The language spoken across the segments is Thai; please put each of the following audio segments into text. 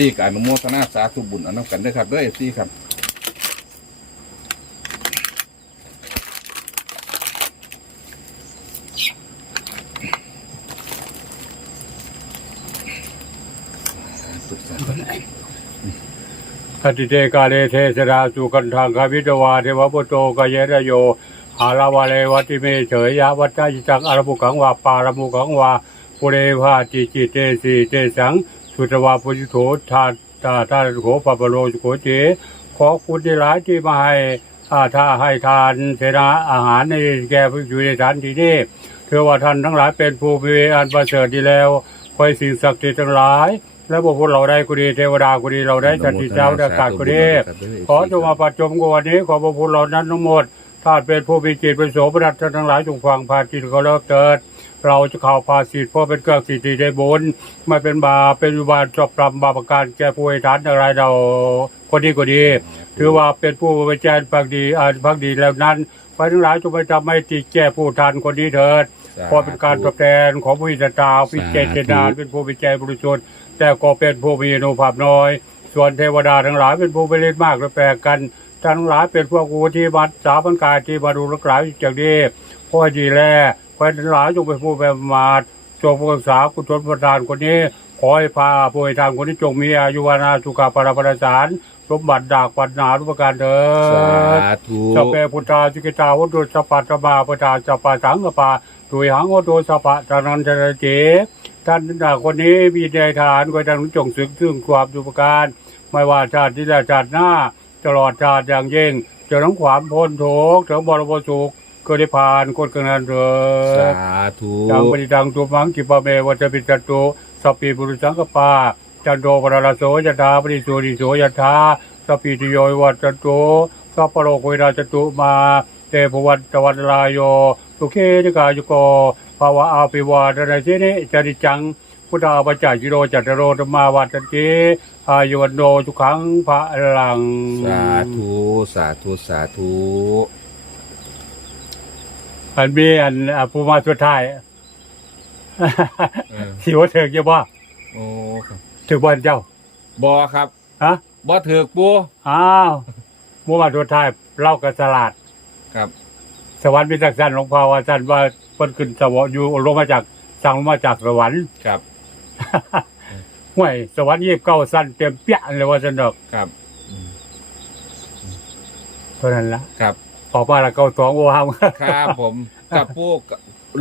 ซีกับอนุโมทนาสาธุบุญอนนำกันด้อครับด้อเอฟซีครับคติเตกาเลเทสราสุกันทางคาวิตวาเทวปุโตกายระโยอาลาวาเลวัติเมเฉยยะวัตตาจิตังอารมุขังวาปารมุขังวาปุเรภาจิจิเตสีเตสัง สุตวาปุจิโถทาตาทาโขปปโรจุโขเจขอคุณที่หลายที่มาให้อาถ้าให้ทานเสนาอาหารในแก่ผู้อยู่ในฐานที่นี้เชื่อว่าท่านทั้งหลายเป็นผู้มีอันประเสริฐดีแล้วคอยสิ่งศักดิ์สิทธิ์ทั้งหลาย และพวกพวกเราได้กุดีเทวดากุดีเราได้จันทิเจ้าได้กาศกุดีขอจงมาปัจจมกวันนี้ขอพระพุทธเรานั้นทั้งหมดถ้าเป็นผู้มีจิตเป็นโสมนัสท่านทั้งหลายจงฟังพาจิตเขาเลิกเกิด เราจะข่าวพาสิทธิ์เพราะเป็นเครื่องสิทธิได้บุญไม่เป็นบาปเป็นวิบาลจบปรำบาปประการแก่ผู้ให้ทานอะไรเราคนดีก็ดี ถือว่าเป็นผู้บริจาคพักดีอ่านพักดีแล้วนั้นไปทั้งหลายจงไปทำให้ติดแก่ผู้ทานคนนี้เถิดพอเป็นการตอบแทนของผู้อิสตาพิเจเจดานเป็นผู้วิจัยบริสุทธิ์แต่ก็เป็นผู้มีอนุภาพน้อย ส่วนเทวดาทั้งหลายเป็นผู้ไปเล่นมากและแปลกกันท่านทั้งหลายเป็นพวกกูที่บัดสาพันกายที่มาดูรักษาอยู่จากนี้พ่อดีแล ขอให้ทั้งหลายจงเป็นผู้แบบมาทจงรักษากุศลประทานคนนี้ ขอให้พาผู้ให้ทางคนนี้จงมีอายุวานาสุขภาระประสานสมบัติดากปัญหาทุกประการเถิสาดธุสัพเพพุทธาจิกิตาวุตุสัพพะตบาปทาสัพพะสังกปาตุยหังโอโตสัพพะตานันจระเจท่านดาคนนี้มีใจฐานก็จะจงสึกซึ่งความดุปการ ไม่ว่าชาติที่และชาติหน้าตลอดชาติอย่างยิ่งจะต้องความพ้นทุกข์ถึงบรมสุข ก็ได้ผ่านคนกันนั้นเถิสาดธุจังปฏิดังตุมังกิปะเมวัจปิจตุสัพพิบุรุสังกปาจันโดปราโสยถาปริสุริโสยถาสัพพิติโยวิวัจตุสัพพะโลกวิราจตุมาเตภวัตวันลายโยสุเคนิกายุโกภาวะอาภิวาทนาสินิจริจังพุทธาปจจายิโรจัตโรธรรมาวัตติอายุวันโนทุกขังพระลัง สาธุ สาธุ สาธุ อันมีอันอะผู้มาสุดท้ายเออสิว่าเถิกอยังบ่โอ้ครับถึกวันเจ้าบอครับฮะบอถือกปูอ้าวผู้มาสุดท้ายเล่ากับสลาด ครับ สวรรค์มีสักสั้นหลวงพ่อว่าสั้นว่าเพิ่นขึ้นสวรรค์อยู่ลงมาจากสั่งลงมาจากสวรรค์ครับ ห่วยสวรรค์ยี่สิบเก้าสั้นเต็มเปี้ยเลยว่าสนดอกครับอืมเท่านั้นละครับ ออกมาละเก้าสองโอ้ห้ามครับผมกับปู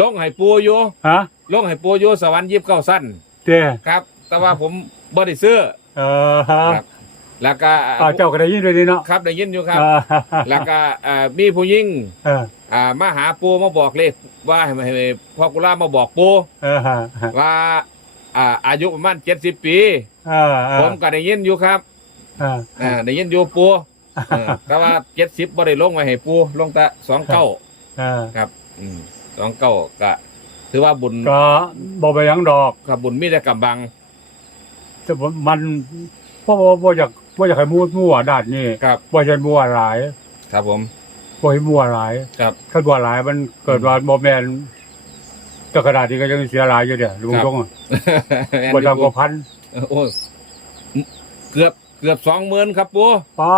ลงให้ปูอยู่ฮะลงให้ปูอยู่สวรรค์ยิบเก้าสั้นเจ้ครับ แต่ว่าผมบ่ได้ซื้อเออฮะครับแล้วก็อ้าวเจ้าก็ได้ยินด้วยนี่เนาะครับได้ยินอยู่ครับอ่าแล้วก็เอ่อมีผู้หญิงเอออ่ามาหาปูมาบอกเลขว่าให้ให้พ่อกุลามาบอกปูเออฮะว่าอ่าอายุประมาณเจ็ดสิบปีเออเออผมก็ได้ยินอยู่ครับเอออ่าได้ยินอยู่ปู เออแต่ว่าเจ็ดสิบบ่ได้ลงไว้ให้ปูลงแต่สองเก้าเออครับอืมสองเก้าก็ถือว่าบุญก็บอกไปหยังดอกครับบุญมีแต่กำบัง แต่ว่ามันเพราะว่าบ่อยากบ่อยากให้มูดมั่วด้านนี้ครับ บ่อยากให้มั่วหลายครับผม บ่ให้มั่วหลายครับ ถ้ามั่วหลายมันเกิดว่าบ่แม่นแต่กระดาษนี้ก็ยังเสียหลายอยู่เด้อลุงครับ ตรงอะบ่ต่ำกว่าพัน โอ้ยเกือบ เกือบสองหมื่นครับปูป้า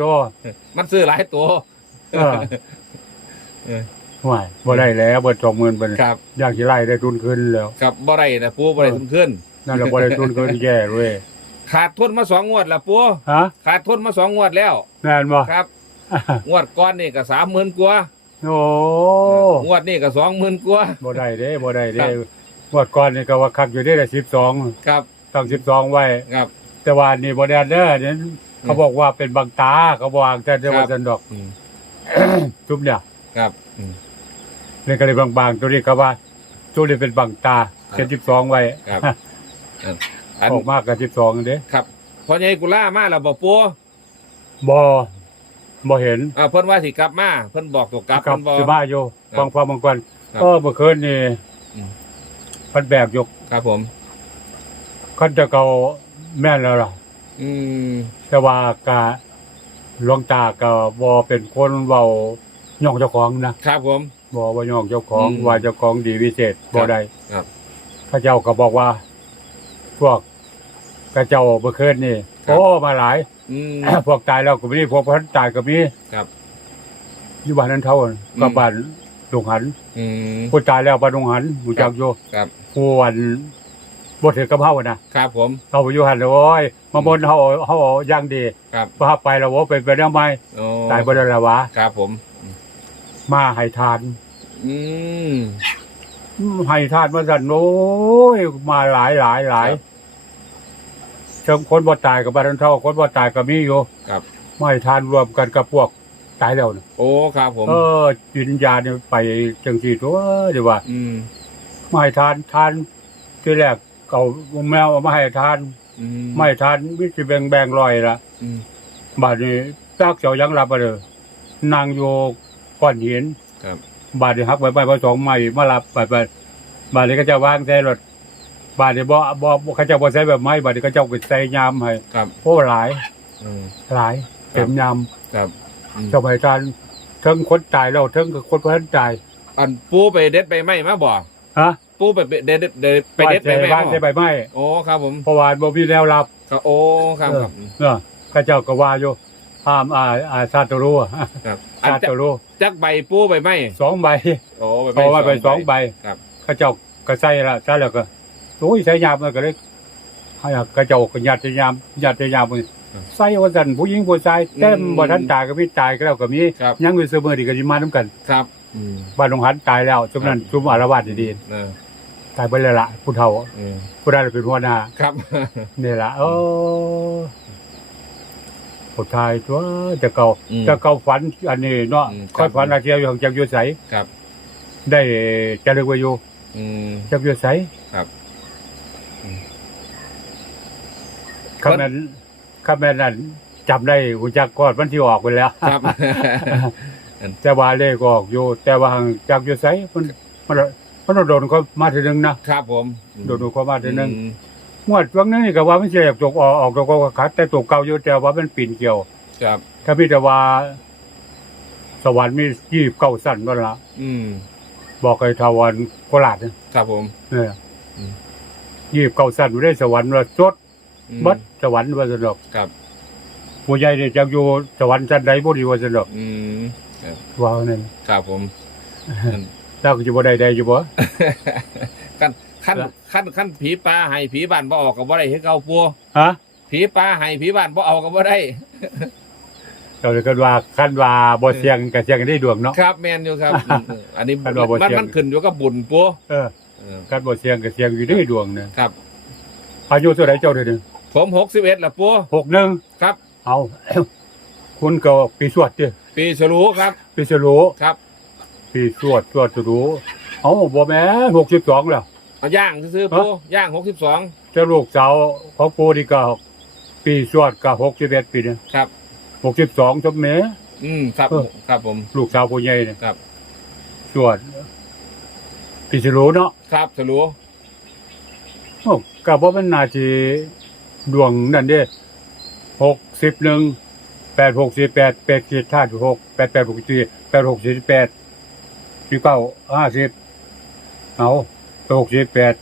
โตมันซื้อหลายตัวเออเออห่วยบ่ได้แล้วเบิด20,000เป็นครับ อยากสิไล่ได้ทุนขึ้นแล้ว ครับบ่ได้นะปูบ่ได้ทุนขึ้นนั่นแหละบ่ได้ทุนขึ้นแย่เว้ยขาดทุนมาสองงวดแล้วปูฮะขาดทุนมาสองงวดแล้วแม่นบ่ครับงวดก้อนนี่ก็สามหมื่นกว่าโอ้งวดนี่ก็สองหมื่นกว่าบ่ได้เด้บ่ได้เด้ครับงวดก่อนนี่ก็ว่าคักอยู่ได้ละ12ครับตั้ง12ไว้ครับ แต่ว่านี่บ่ได้เด้อเนี่ยเขาบอกว่าเป็นบางตาเขาบอกแต่จะว่าครับสันดอกอืมทุบเนี่ยครับอืมนี่ก็เลยบางๆตัวนี้เขาว่าตัวนี้เป็นบางตาครับเจ็ดสิบสองไว้ครับอันออกมากกับสิบสองเด้ครับพอใหญ่กุล่ามาแล้วบอกปูบ่บ่เห็นอ่าเพิ่นว่าสิกลับมาเพิ่นบอกตัวกลับกับเพิ่นบอกสิมาอยู่ครับบางความบางกันครับก็เมื่อคืนนี่อืมพันแบกยกครับผมคันจะเก่า แม่นแล้วล่ะอืมแต่ว่ากะหลวงตาก็บ่เป็นคนเว้าย่องเจ้าของนะครับผม บ่ว่าย่องเจ้าของอืมว่าเจ้าของดีวิเศษบ่ได้ครับ พระเจ้าก็บอกว่า พวกกระเจ้าเมื่อคืนนี่ครับโอ้มาหลาย อืม พวกตายแล้วก็มีพวกพันตายก็มีครับอยู่บ้านนั้นเท่านั้นอืม กับบ้านดงหันอืม ผู้ตายแล้วบ้านดงหันหูจักอยู่ครับ ผู้วัน บ่ถือกระเพรานะครับผมเขาไปอยู่หันเลยโอ้ยมาบนเฮาเฮาย่างดีครับพาไปแล้วโว้ไปไปได้ไหมโอ้ตายบ่ได้ละวะครับผม มาให้ทาน อืมให้ทานมาสั่นโอ้ยมาหลายหลายหลายครับเชิงคนบ่ตายกับบ้านนั้นเท่าคนบ่ตายก็มีอยู่ครับมาให้ทานรวมกันกับพวกตายแล้วนะโอ้ครับผม เออวิญญาณเนี่ยไปจังสีตัวเดี๋ยวว่าอืมไม่ให้ทานทานที่แรก เก่าแมวเอามาให้ทาน อืมไม่ให้ทานวิจิแบงแบงลอยละอืมบาดนี้ซากเจ้ายังรับมาเลยนางโยก้อนหิน ครับ บาดนี้ฮักไปไปไปสองไม้มารับไปไปบาดนี้ก็จะวางใส่รถบาดนี้บ่บ่บ่เขาเจ้าบ่ใส่แบบไม้บาดนี้เขาเจ้าก็ใส่ยามให้ครับโอ้หลาย อืมหลายเต็มยามครับอืมสมัยทานทั้งคนตายแล้วทั้งคนเพิ่นตายอันปูไปเด็ดไปไหมมาบ่ฮะ ปูไปเด็ดเด็ดเด็ดไปเด็ดไปไหมบ้านใส่ใบไม้โอ้ครับผมเพราะว่าบ่มีแนวรับครับโอ้ครับครับเออข้าเจ้าก็ว่าอยู่ห้ามอาอาซาโตโร่ครับอันซาจะโตโร่จักใบปูไปไหมสองใบโอ้ไปเพราะว่าไปสองใบครับข้าเจ้าก็ใส่ละใส่แล้วก็โอ้ยใส่ยามมันก็เลยให้ข้าเจ้าก็ยัดใส่ยามยัดใส่ยามมือใส่ว่าซั่นผู้หญิงผู้ชายเต็มบ่ทันตายก็มีตายก็แล้วก็มีครับยังอยู่เสมอดีก็สิมานํกัน ครับอืมบ้านหนองหันตายแล้วจุมนั้นจุมอารวาสดีเออๆ ตายไปแล้วล่ะผู้เฒ่าอืมผู้ใดเป็นหัวหน้าครับ นี่ล่ะโอ้ผู้ชายตัวจะเก่าอืมจะเก่าฝันอันนี้เนาะอืมค่อยฝันอาเทียวอยู่ของจักอยู่ไสครับได้จะเรียกว่าอยู่อืม จักอยู่ไสครับอืม คำนั้นคำนั้นนั้นจำได้หูจักกอดมันที่ออกไปแล้ว ครับ แต่ว่าเลขก็ออกอยู่ แต่ว่าห่างจักอยู่ไสมันมัน มันโดนเขามาทีนึงนะครับผมโดนเขามาทีนึงอืมงวดวันนั้นนี่ก็ว่ามันเสียบตกออกออกตกก็คัดแต่ตกเก่าอยู่แต่ว่ามันปีนเกี่ยว ครับ ถ้าพี่แต่ว่า สวรรค์มียี่สิบเก้าสั้นก็ละอืมบอกไอ้ทาวันโคราชเนี่ยครับผมเนี่ยอืมยี่สิบเก้าสั้นอยู่ได้สวรรค์ว่าจดอืมบัดสวรรค์ว่าสนอกครับ ผู้ใหญ่เนี่ยจักอยู่สวรรค์ชั้นใดบ่ดีว่าสนอกอืม ว่านั่นครับผม เจ้าก็จะบ่ได้ใดอยู่บ่ ขั้นขั้นละขั้นขั้นผีปลาให้ผีบ้านบ่ออกกับบ่ได้คือเก่าปัวฮะผีปลาให้ผีบ้านบ่เอากับบ่ได้เราเลยกันว่าคันว่าบ่เสียงก็เสียงกันได้ดวงเนาะ ครับแมนอยู่ครับอืมอืมอันนี้ขั้นว่าบ่มันเสี่ยงมันขึ้นอยู่กับบุญปัวเออเออคันบ่เสียงก็เสียงอยู่ได้ดวงเนี่ยครับ อายุเท่าไหร่เจ้าเด้อผมหกสิบเอ็ดละปัว61ครับ เอา คุณก็ปีสวดเด้อปีฉลูครับ ปีสรูครับ ปีสวดสวดสรูเอาบ่แม่น62แล้ว เอาย่างซื้อๆปัวย่างหกสิบสองเจ้าลูกสาวของปู่นี่ก็ปีสวดก็61ปีเนี่ยครับ62จบแม่อืมครับเออ ครับผม ลูกสาวผู้ใหญ่เนี่ยครับ สวดปีสรูเนาะครับฉลูโอ้ก็บ่มันน่าสิดวงนั่นเด้61 8 6 4 8 8 7 5 6 8 8 6 4 8 6 4 8 9 50เอา6 4 8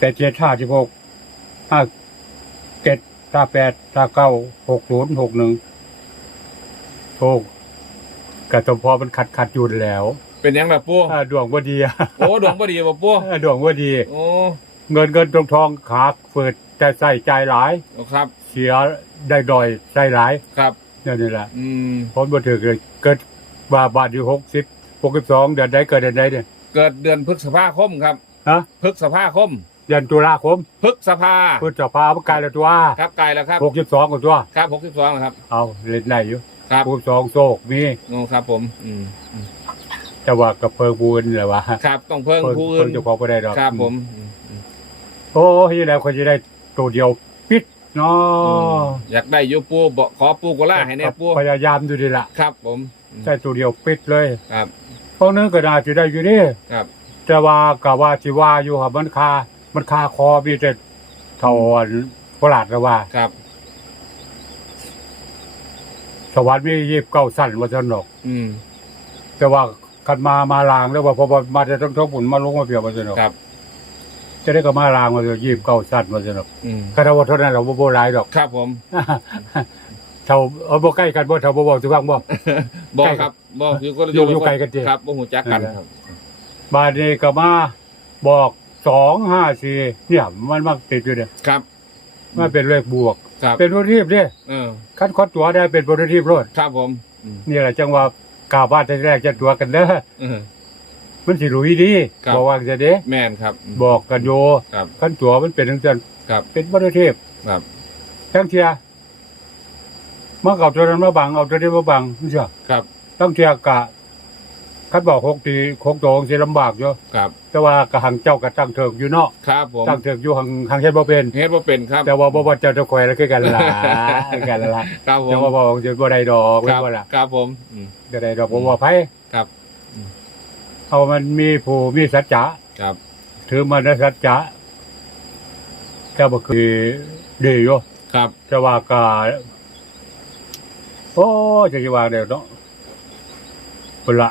8 7 5 6 5 7 5 8 5 9 6 0 6 1โชคกะตมพอมันขัดขัดอยู่แล้วเป็นหยังล่ะปัวอ่าดวงบ่ดีอะโอ้ดวงบ่ดีบ่ปัวอ่าดวงบ่ดี โอ้เงินเงินทองทองขาเปิดแต่ใส่ใจายหลายครับ เสียได้ดอยใส่หลายครับเนี่ยนี่แหละ อืมผลบ่ถือเลยเกิดบาบาทอยู่ 60 62เดือนใดเกิดเดือนใดเนี่ย เกิดเดือนพฤษภาคมครับฮะ พฤษภาคม เดือนตุลาคมพฤษภาพฤษภาพกายแล้วตัวครับไกลแล้วครับ62ก็ตัว ครับหกสิบสองครับเอาเล่นได้อยู่ครับ62โศกมีโอ้ครับผม อืมแต่ว่ากับเพิงบูนแหละว่าครับ ต้องเพิ่งเพิงผู้เพิอื่งนเจ้าของบ่ได้ดอกครับผมอืมอืมโอ้ยแล้วคนจะได้ตัวเดียวปิดเนาะอยากได้อยูปูบอกขอปูโกล่าให้แน่ปูพยายามดูดีละครับ ผมอืมใช้ตัวเดียวปิดเลยครับ เพราะนั้นก็น่าจะได้อยู่นี่ครับแต่ว่าก็ว่าสิว่าอยู่ครับมันคามันคาคอมีแต่เท่าอันโคราชก็ว่า ครับ สวรรค์มียีบเก้าสั้นว่าสนกอืมแต่ว่ากันมามาลางแล้วว่าพอมาจะต้องท้องผุนมาลงมาเพียวว่าสนกครับ จะได้ก็มาลางมาจะยีบเก้าสั้นมาจะหรอกอืมก็ถ้าว่าเท่านั้นเราบ่บ่หลายดอก ครับผม เท่าเอาบ่ใกล้กันบ่เท่าบ่บอกสิฟังบ่ บอกใกล้ครับบอกอยู่คนละอยู่อยู่ไกลกันจริงครับบ่หูจักกันครับบาดนี้ก็มาบอก254เนี่ยมันมักติดอยู่เนี่ยครับมันเป็นเลขบวก ครับเป็นโพซิทีฟเด้เออคันคดตัวได้เป็นโพซิทีฟโลดครับผมอืมนี่แหละจังว่ากล่าวว่าแต่แรกจะตัวกันเด้อเออ มันสิรู้ดีครับ บอกว่าจะเด้แม่นครับบอกกันโยครับ คันตัวมันเป็นจังซั่นครับ เป็นโพซิทีฟครับ ทั้งเทีย มาเอาตัวนั้นมาบังเอาตัวนี้มาบังนี่ใช่ครับทั้งเทียกะคันบอกหกตีหกตัวสิลำบากอยู่ครับ แต่ว่ากะหังเจ้าก็ตั้งเถิกอยู่เนาะครับผมตั้งเถิกอยู่หังหังเฮ็ดบ่เป็นเฮ็ดบ่เป็นครับ แต่ว่าบ่ว่าเจ้าจะคอยแล้วคือกันล่ะคือกันล่ะครับผมแต่ว่าบอกจะบ่ได้ดอกครับบ่ล่ะครับผมอืมจะได้ดอกบ่ว่าไผครับเอามันมีผู้มีสัจจะครับถือมันสัจจะก็บ่คือดีอยู่ครับ แต่ว่าก็ โอ้จะสิว่าได้เนาะพุ่นละ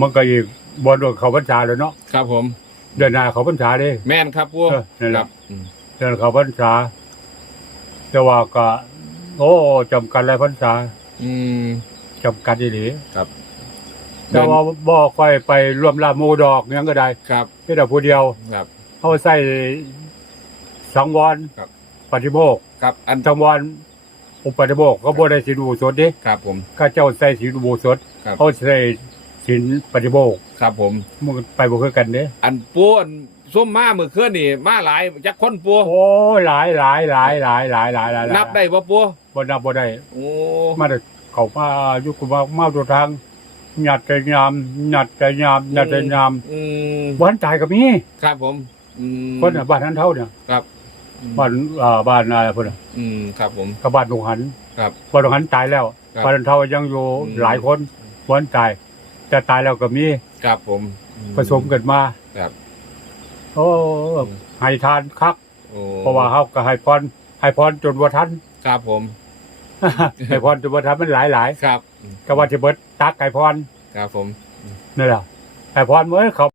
มันก็อีกบ่โดนเข้าพรรษาแล้วเนาะครับผม เดือนหน้าเข้าพรรษาเด้แม่นครับพวกเออนั่นแหครัละบอืมเดือนเข้าพรรษาแต่ว่าก็โอ้จำกัดหลายพรรษา อืมจำกัดอีหลีครับแต่ว่าบ่ค่อยไปร่วมลาหมู่ดอกหยังก็ได้ครับมีแต่ผู้เดียวครับเขาใส่สังวรครับปฏิโมกข์ครับ อันสังวร อุปฏิโมกข์เขาบ่ได้สินอุโบสถเด้ครับผม ข้าเจ้าใส่สินอุโบสถครับ เขาใส่สินปฏิโมกข์ครับผม มันไปบ่คือกันเด้อันปูอันส้มมาเมื่อคืนนี่มาหลายจักคนปูโอ้หลายหลายหลายหลายหลายหลายหลายนับได้บ่ปูบ่นับบ่ได้ โอ้มาแต่เขามาอยู่กับมามาตัวทางหยัดแต่ยามหยัดแต่ยามหยัดแต่ยามอืมบ้านตายก็มีครับผมอืมคนน่ะบ้านนั้นเท่าเนี่ยครับ บ้านอ่าบ้านอะไรพุ่นน่ะอืมครับผม กับบ้านดงหันครับบ้านดงหันตายแล้วครับบ้านเท่ายังอยู่อืม หลายคนบ้านตายแต่ตายแล้วก็มีครับผมอืผสมกันมา ครับ โอ้ให้ทานคักโอ้เพราะว่าเฮาก็ให้พรให้พรจนบ่ทัน ครับผม ให้พรจนบ่ทันมันหลายหลายครับก็ว่าสิเบิดตักให้พรครับผม นั่นแหละให้พรเมื่อเขา